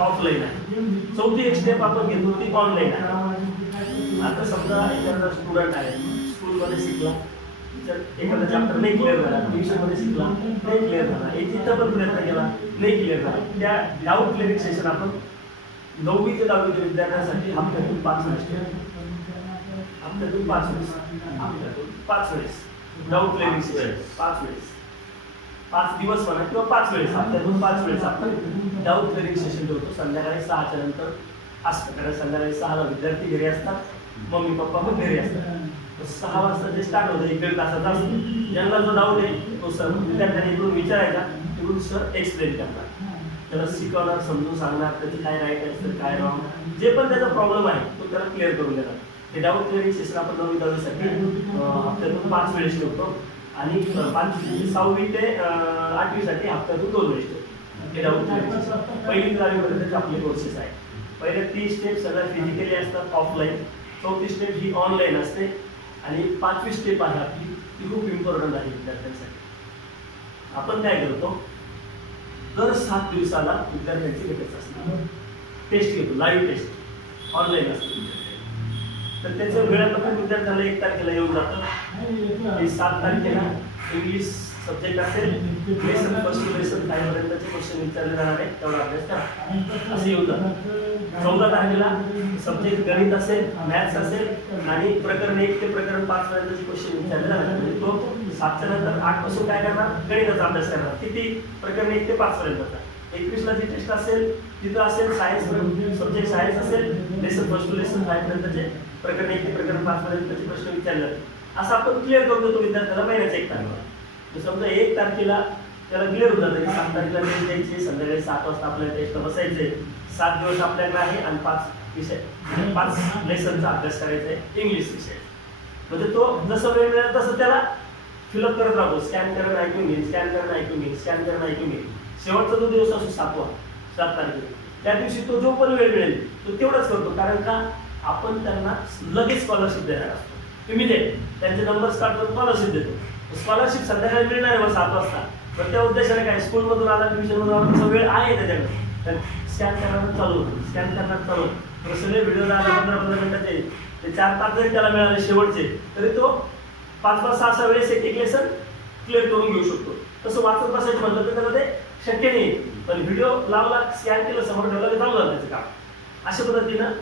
Offline आहे. चौथी एक स्टेप आपण घेतो ती ऑनलाईन आहे. आता समजा एखादा स्टुडंट आहे, स्कूलमध्ये शिकला, एखादा चॅप्टर नाही क्लिअर झाला, ट्युशनमध्ये शिकला नाही क्लिअर झाला, तिथं पण प्रयत्न केला नाही क्लिअर झाला, त्या डाऊट क्लिअरिंग सेशन आपण 9वी ते 10वीच्या विद्यार्थ्यांसाठी हप्त्यातून 5 वेळेस डाऊट क्लिअरिंग सेशन 5 वेळेस, 5 दिवस म्हणा किंवा 5 वेळेस, हप्त्यातून 5 वेळेस आपण डाऊट क्लिअरिंग सेशन ठेवतो. संध्याकाळी 6च्या नंतर असतं, कारण संध्याकाळी 6ला विद्यार्थी घरी असतात, मम्मी पप्पा पण घरी असतात. 6 वाजता जे स्टार्ट होतं 1-1.5 तासाचा असतो. ज्यांना जो डाऊट आहे तो सर विद्यार्थ्यांनी इकडून विचारायचा, तिकडून सर एक्सप्लेन करणार, त्याला शिकवणार, समजून सांगणार, त्याचं काय राईट असतं काय रॉंग, जे पण त्याचा प्रॉब्लेम आहे तो त्याला क्लिअर करून देणार. हे डाऊट क्लिअरिंग सेशन आपण 9वी 10वीसाठी हप्त्यातून 5 वेळेस ठेवतो आणि 6वी ते 8वीसाठी हप्त्यातून 2 वेळेस ठेवतो. हे डाऊट क्लिअरिंग सेशन 1ली ते 10वीपर्यंतचे आपले कोर्सेस आहेत. पहिले 3 स्टेप सगळ्या फिजिकली असतात ऑफलाईन, 4थी स्टेप ही ऑनलाईन असते आणि 5वी स्टेप आहे आपली ती खूप इम्पॉर्टंट आहे विद्यार्थ्यांसाठी. आपण काय करतो, दर 7 दिवसाला विद्यार्थ्यांची भेटच असते, टेस्ट घेतो, लाईव्ह टेस्ट ऑनलाईन असते. तर त्याचं वेळापत्रक विद्यार्थ्याला 1 तारखेला येऊन जातं. 7 तारखेला इंग्लिश सब्जेक्ट असेल, लेसन फर्स्ट टू लेसन 5 पर्यंतचे क्वेश्चन विचारले जाणार आहे, तेवढा अभ्यास करा असं येऊन जातं. 14 तारखेला सब्जेक्ट गणित असेल, मॅथ्स असेल आणि प्रकरण 1 ते प्रकरण 5 पर्यंतचे क्वेश्चन विचारले जाणार. म्हणजे तो 7च्या नंतर 8 पासून काय करणार, गणिताचा अभ्यास करणार. किती, प्रकरण 1 ते 5 पर्यंतचा. 21ला जी टेस्ट असेल तिथं असेल सायन्स सब्जेक्ट सायन्स असेल, लेसन फर्स्ट टू लेसन 5 पर्यंतचे प्रकरण 1 ते प्रकरण 5 पर्यंतचे प्रश्न विचारले जातात. असं आपण क्लिअर करून देतो विद्यार्थ्याला महिन्याच्या 1 तारखेला. समजा 1 तारखेला त्याला क्लिअर होऊन जातं की 7 तारखेला टेस्ट द्यायची, संध्याकाळी 7 वाजता आपल्याला टेस्ट बसायचे. 7 दिवस आपल्याकडे आहे आणि 5 विषय 5 लेसनचा अभ्यास करायचा आहे इंग्लिश विषय. म्हणजे तो जसं वेळ मिळेल तसं त्याला फिलअप करत राहतो. स्कॅन करून ऐकून घेईन, स्कॅन करून ऐकून घेईन, स्कॅन करून ऐकून घेईन. शेवटचा जो दिवस असतो 7 तारखेला, त्या दिवशी तो जो पण वेळ मिळेल तो तेवढंच करतो. कारण का, आपण त्यांना लगेच स्कॉलरशिप देणार असतो, इमिडिएट त्यांचे नंबर्स काढतो, स्कॉलरशिप देतो. स्कॉलरशिप संध्याकाळी मिळणार आहे 7 वाजता, पण त्या उद्देशाने काय, स्कूलमधून आला, ट्युशनमधून आला, वेळ आहे त्याच्याकडे, स्कॅन करणार चालू होतं, स्कॅन करणार चालू होतं. सगळे व्हिडिओ 15-15 मिनिटाचे ते 4-5 जरी त्याला मिळाले शेवटचे, तरी तो 5-6 वेळेस एक लेसन क्लिअर करून घेऊ शकतो. तसं वाचत बसायचं म्हटलं तर त्याला ते शक्य नाही, पण व्हिडिओ लावला, स्कॅन केलं, समोर ठेवला की चालू झालं त्याचं काम. अशा पद्धतीनं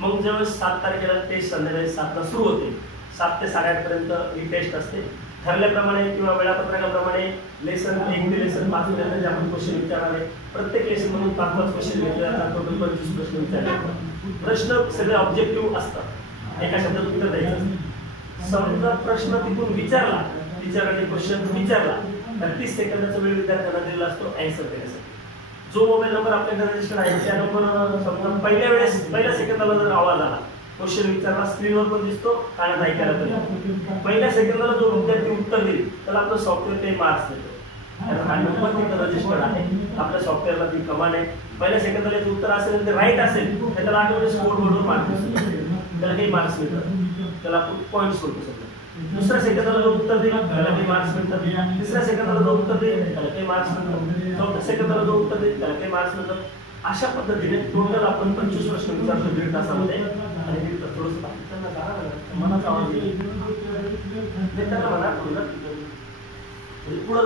मग ज्यावेळेस 7 तारखेला टेस्ट संध्याकाळी 7ला सुरू होते, 7 ते 8:30 पर्यंत ही टेस्ट असते. ठरल्याप्रमाणे किंवा वेळापत्रकाप्रमाणे लेसन 1 ते लेसन 5 पर्यंत आपण क्वेश्चन विचारणार आहे. प्रत्येक लेसन मधून 5-5 क्वेश्चन घेतले जातात, टोटल 25 प्रश्न विचारले जातात. प्रश्न सगळे ऑब्जेक्टिव्ह असतात, एका शब्दात उत्तर द्यायचं. समजा प्रश्न तिथून विचारला, टीचरांनी क्वेश्चन विचारला तर 30 सेकंदाचा वेळ विद्यार्थ्यांना दिलेला असतो आन्सर देण्यासाठी. जो मोबाईल नंबर आपल्याकडे रजिस्टर आहे त्या नंबर समजा पहिल्या सेकंदाला जर आवाज आला, क्वेश्चन विचारला, स्क्रीनवर पण दिसतो, कानात ऐकायला तरी पहिल्या सेकंदाला जो विद्यार्थी उत्तर देईल त्याला आपलं सॉफ्टवेअर ते मार्क्स देतो. हा नंबर तिथं रजिस्टर आहे, आपल्या सॉफ्टवेअरला ती कमांड आहे. पहिल्या सेकंदाला जे उत्तर असेल ते राईट असेल तर त्याला ऑटोमॅटिक स्कोर बोर्डवर मार्क्स त्याला काही मार्क्स मिळतात, त्याला पॉईंट्स होतो. दुसऱ्या सेकंदाला जो उत्तर देईल त्याला काही मार्क्स मिळतात, तिसऱ्या सेकंदाला जो उत्तर देईल त्याला काही मार्क्स मिळतात, चौथ्या सेकंदाला जो उत्तर देईल त्याला काही मार्क्स मिळतात. अशा पद्धतीने टोटल आपण 25 प्रश्न विचारतो 1.5 तासामध्ये. आणि 1.5 तास थोडंसं मनाचा आवाज येईल, त्यांना म्हणा पुढे